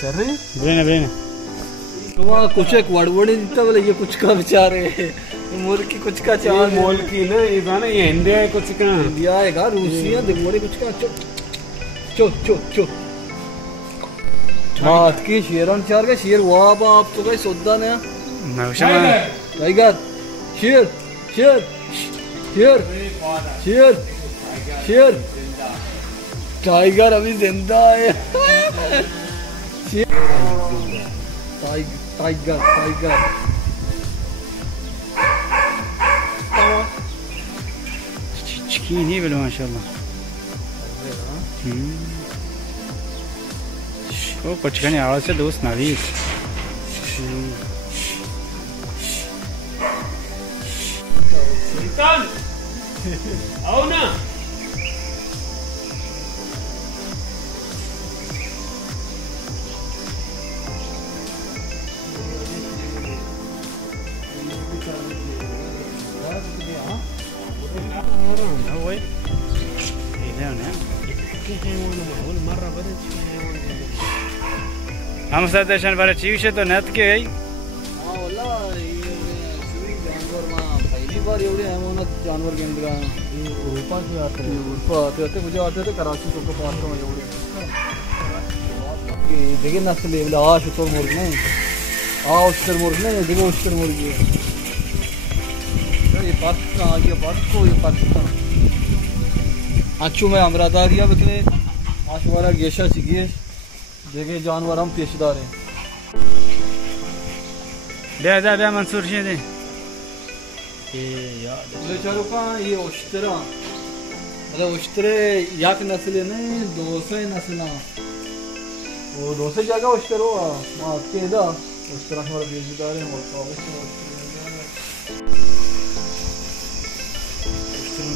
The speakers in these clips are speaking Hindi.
शर्रे ब्रेन ब्रेन वहाँ कुछ एक वड़वड़ी दिखता बोले ये कुछ का बेचारे मोल की कुछ का चार मोल की ना इधर ये इंडिया है कुछ का इंडिया है का रूसिया दिखवड़ी कुछ का चो चो चो चो बात की शेरन चार का शेर वाह बाप तो भाई सोदा ने टाइगर शेर शेर शेर शेर शेर टाइगर अभी जिंदा है टाइगर टाइगर चिकी नहीं बोलो माशाल्लाह वो पचकने आवाज से दोस्त नावीस सुल्तान आओ ना हम सदर्शन बारे चीज तो नत के है हां वाला ये जानवर में पहली बार एवढे हैवानात जानवर केंद्र रूपा से आते मुझे आते थे कराची को पास में एवढे ये देखिए नस्ल लेवल आ शुतर मुर्ग नहीं आ उस्तर मुर्ग नहीं देखो उस्तर मुर्ग ये पाकिस्तान आ गया पाकिस्तान अच्छू में अमरात आ गया बकले आशवारा गेशा चिगे देखे जानवर हम पेशदार हैं बे मंसूर जी दे ये यार चलो का ये उश्तरा मतलब उश्तरे याक नस्ल है ना 200 नस्ल वो 200 जगह उश्तरो मां केदा उश्तरा हमारा पेशदार है और उश्तरा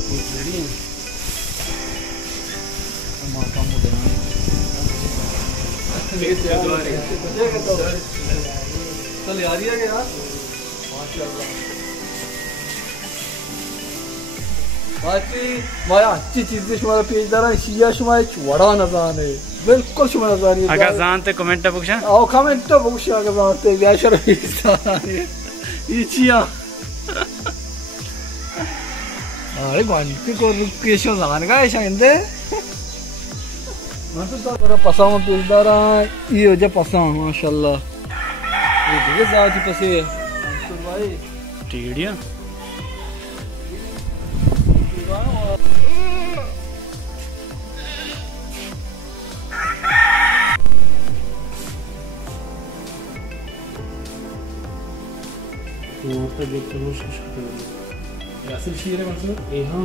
को रेडी माता मुझे चल यार ये क्या माशाल्लाह बाकी माया अच्छी चीज शुमारा पेजदार है शिया शुमारा वड़ा नजान है बिल्कुल शुमारा नजान है अगर जानते कमेंट बख्शा आओ कमेंट बख्शा अगर जानते व्याशर ये चिया अरे बांकी को रुकेशो जान का ऐसा इंदे मतलब पसाव पेजदारा ये हो जा पसाव माशाल्लाह ये देखिए जाती पसे मंसूर भाई टीडिया वो तो देख तो मुश्किल है असल शेर है मंसूर ए हां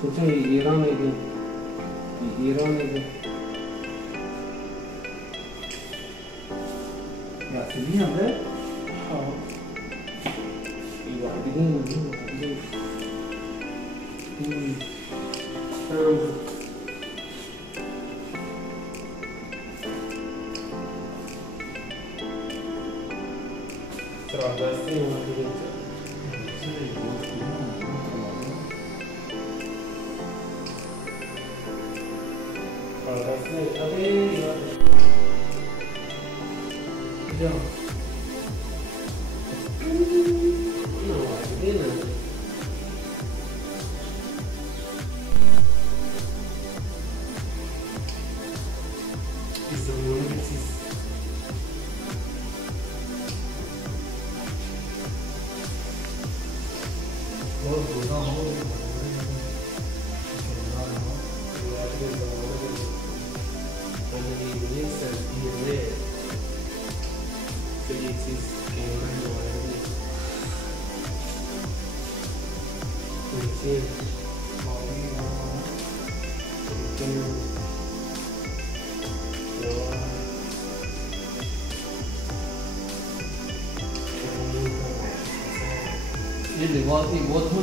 सोचा ईरान है कि या सही है हाँ ये बात नहीं इसके लिए एक चीज़ कैमरा है वायर में नीचे ये दीवार की बहुत हो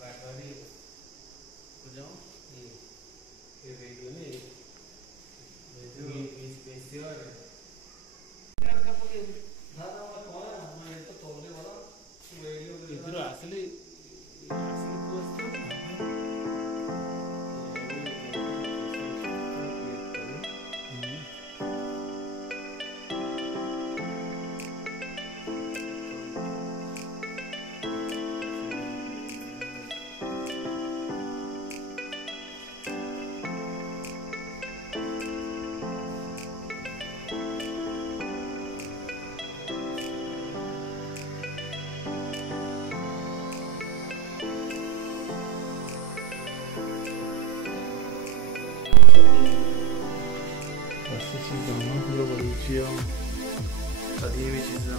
बैटरी को जाओ ये वीडियो ने वीडियो स्पेशल यार का पके ना ना मैं कौन है मैं तो तोड़ने वाला वीडियो इधर असली कदीमी चीज़ें ना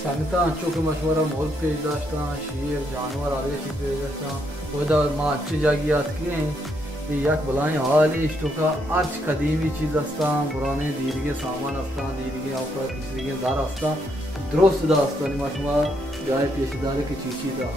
संगता चूँकि मशवरा मोल पेज दाश्ता शेर जानवर आगे चीज पेज दाश्ता वदा माँ अच्छी जागियात के यक बुलाएं हाल इष्टों का आज कदीमी चीज़ अस्ता पुराने दीर्घे सामान अस्ता दीर्घे आपका किसी के दार अस्ता द्रोस्त दा अस्ता नि मशवरा जाए पेशदारी की चीज़ दा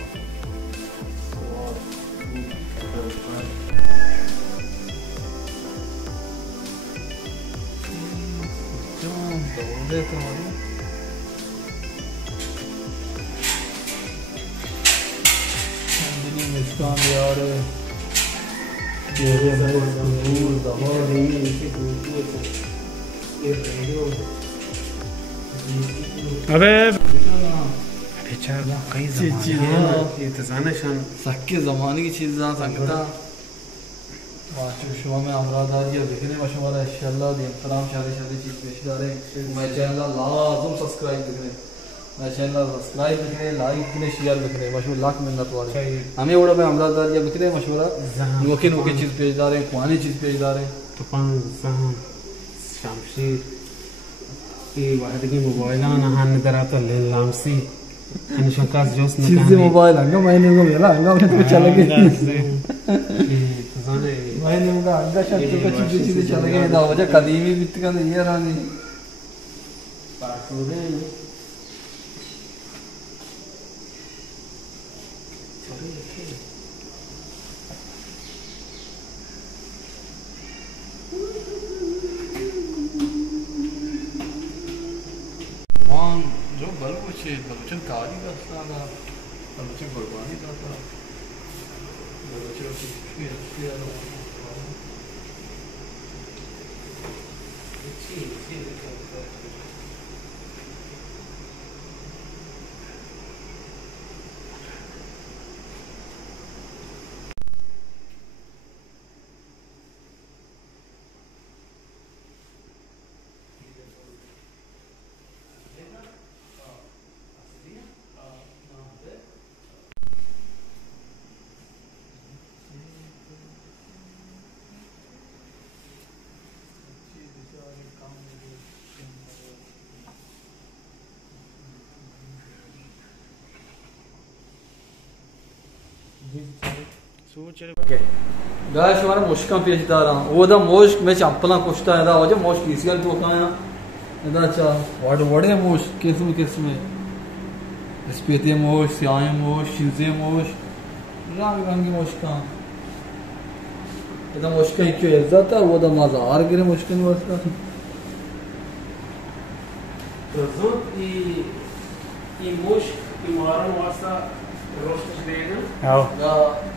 Islam यार ये दूर दबा नहीं इसे दूर ये रेडियो अबे बेचारा कई ये तजाने शान सक्के ज़माने की चीज़ ना सकता वाचु शुमा में अमरादार ये देखने मशवरा इंशाल्लाह दी तमाम शादी चीज़ पेश करे मैं चैनल लाज़िम सब्सक्राइब देखने मैं चैनल सब्सक्राइब लिखने लाइक लिखने शेयर लिखने मशहूर लाख मिन्नत वाले हमें उड़ा पे अमरादार ये लिखने मशवरा नोके नोके चीज़ पेश दारे पुरानी चीज़ पेश दारे तो पान जहां शमशीर ये वाहद की मोबाइल आना हान दराता ले लामसी अनशकास जोस ने चीज़ मोबाइल अंगा मैंने को मिला अंगा में तो चला गया मैंने उनका अंगा शब्द को चीज़ चला गया ना वजह कदीमी बित का ये रानी पासवर्ड जो बल कुछ बलुचन कारी का था बलुचन कुर्बानी का था बलुचन गाय हमारा मुश्क पेचदा रहा ओदा मुश्क में चंपला कुश्ता है हो जा मुश्क किसी तो खाया इधर अच्छा वड़े मुश्क किस्म स्पेतिया मुश्क सियाए मुश्क शिजे मुश्क रंग रंगी मुश्क इधर मुश्क ही क्यों इज्जत है वो दा मजार गिरे मुश्क नहीं बसता तो ये मुश्क इमारा वासा रोस्ट देना आओ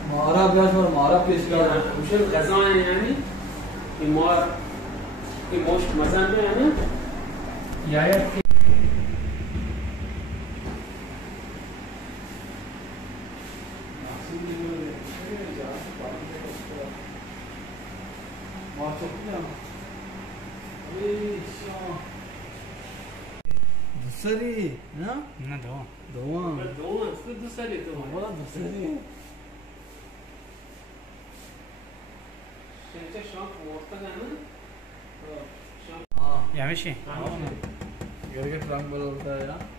मारा ब्याज और मारा पेश का मुश्किल गज़ा है यानी इमार ये मुश्क मजा में है ना या दूसरी ना ना दो दूसरी तो हमारा दूसरी शेंचे शॉक मोड़ता है ना तो यामिशी गिरगिट रंग बदलता है यार